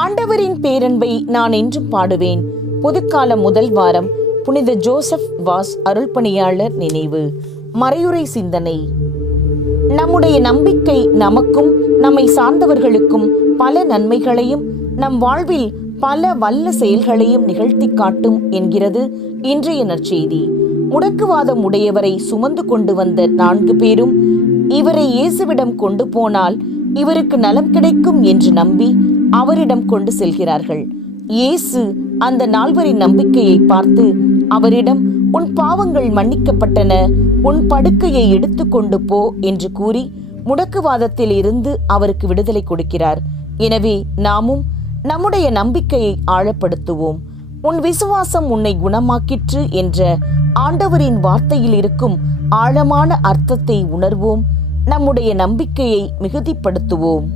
ஆண்டவரின் பேரன்பை நான் என்றும் பாடுவேன். பொதுக்கால முதல் வாரம் புனித ஜோசப் வாஸ் அருள்பணியாளர் நினைவு. மறையுரை சிந்தனை. நம்முடைய நம்பிக்கை நமக்கும் நம்மை சார்ந்தவர்களுக்கும் பல நன்மைகளையும் நம் வாழ்வில் பல வல்ல செயல்களையும் நிகழ்த்தி காட்டும் என்கிறது இன்றைய நற்செய்தி. முடக்குவாதம் உடையவரை சுமந்து கொண்டு வந்த 4 பேரும் இவரை இயேசுவிடம் கொண்டு போனால் இவருக்கு நலம் கிடைக்கும் என்று நம்பி அவரிடம் கொண்டு செல்கிறார்கள். இயேசு அந்த 4வரின் நம்பிக்கையை பார்த்து அவரிடம், உன் பாவங்கள் மன்னிக்கப்பட்டன, உன் படுக்கையை எடுத்து கொண்டு போ என்று கூறி முடக்குவாதத்தில் இருந்து அவருக்கு விடுதலை கொடுக்கிறார். எனவே நாமும் நம்முடைய நம்பிக்கையை ஆழப்படுத்துவோம். உன் விசுவாசம் உன்னை குணமாக்கிற்று என்ற ஆண்டவரின் வார்த்தையில் இருக்கும் ஆழமான அர்த்தத்தை உணர்வோம். நம்முடைய நம்பிக்கையை மிகுதிப்படுத்துவோம்.